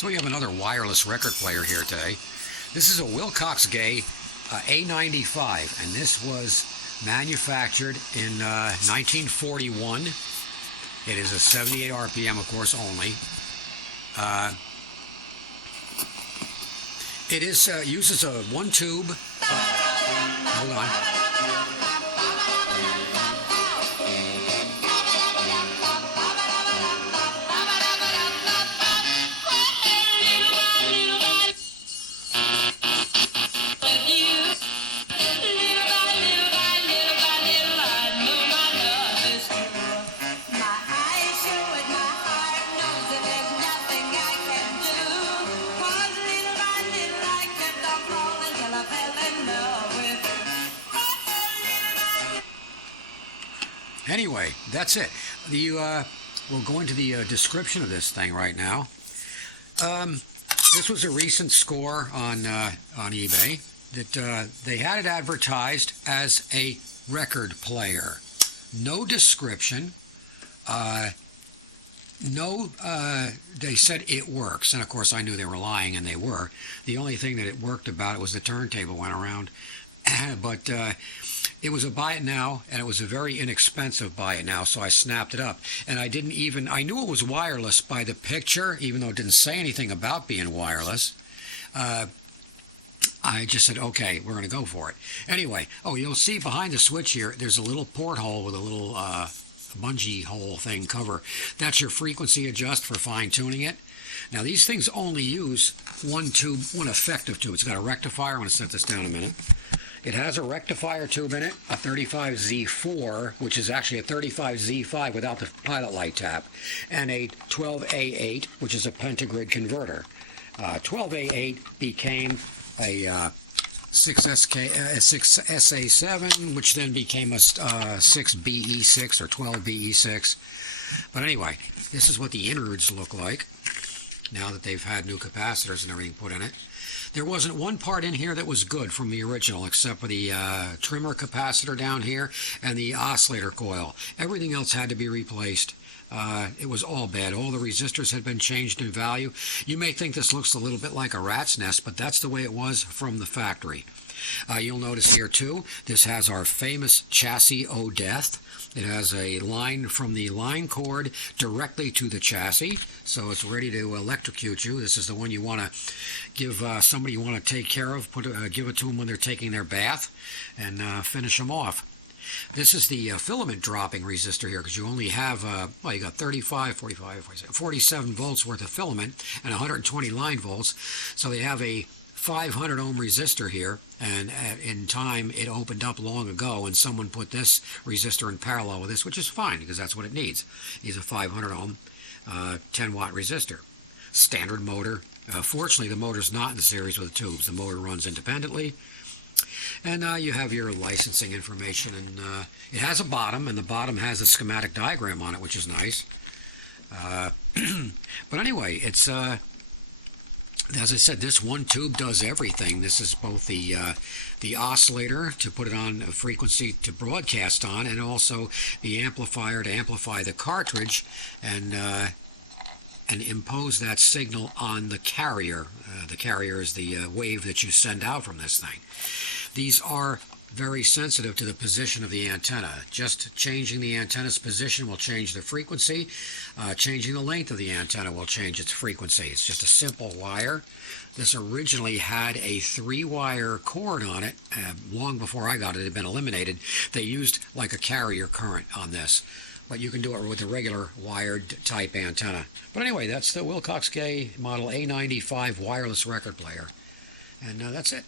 So we have another wireless record player here today. This is a Wilcox Gay A95, and this was manufactured in 1941. It is a 78 RPM, of course, only. It uses a one tube. Hold on. Anyway, that's it. We'll go into the description of this thing right now. This was a recent score on eBay that they had it advertised as a record player. No description. They said it works, and of course I knew they were lying, and they were. The only thing that it worked about it was the turntable went around, but it was a buy it now, and it was a very inexpensive buy it now, so I snapped it up. And I knew it was wireless by the picture, even though it didn't say anything about being wireless. I just said, okay, we're going to go for it. Anyway, you'll see behind the switch here, there's a little porthole with a little bungee hole thing cover. That's your frequency adjust for fine-tuning it. Now, these things only use one effective tube. It's got a rectifier. I'm going to set this down a minute. It has a rectifier tube in it, a 35Z4, which is actually a 35Z5 without the pilot light tap, and a 12A8, which is a pentagrid converter. 12A8 became a 6SA7, which then became a 6BE6 or 12BE6. But anyway, this is what the innards look like now that they've had new capacitors and everything put in it. There wasn't one part in here that was good from the original, except for the trimmer capacitor down here and the oscillator coil. Everything else had to be replaced. It was all bad. All the resistors had been changed in value. You may think this looks a little bit like a rat's nest, but that's the way it was from the factory. You'll notice here, too, this has our famous chassis O-Death. It has a line from the line cord directly to the chassis, so it's ready to electrocute you. This is the one you want to give somebody you want to take care of, give it to them when they're taking their bath, and finish them off. This is the filament dropping resistor here, because you only have, you got 47 volts worth of filament and 120 line volts, so they have a 500 ohm resistor here, and in time it opened up long ago, and someone put this resistor in parallel with this, which is fine because that's what it needs. It needs a 500 ohm 10 watt resistor. Standard motor. Fortunately, the motor's not in series with the tubes. The motor runs independently. And you have your licensing information, and it has a bottom, and the bottom has a schematic diagram on it, which is nice. But anyway, it's as I said, this one tube does everything. This is both the oscillator to put it on a frequency to broadcast on, and also the amplifier to amplify the cartridge and impose that signal on the carrier. The carrier is the wave that you send out from this thing. These are very sensitive to the position of the antenna. Just changing the antenna's position will change the frequency. Changing the length of the antenna will change its frequency. It's just a simple wire. This originally had a 3-wire cord on it. Long before I got it, it had been eliminated. They used like a carrier current on this. But you can do it with a regular wired type antenna. But anyway, that's the Wilcox Gay model A95 wireless record player. And that's it.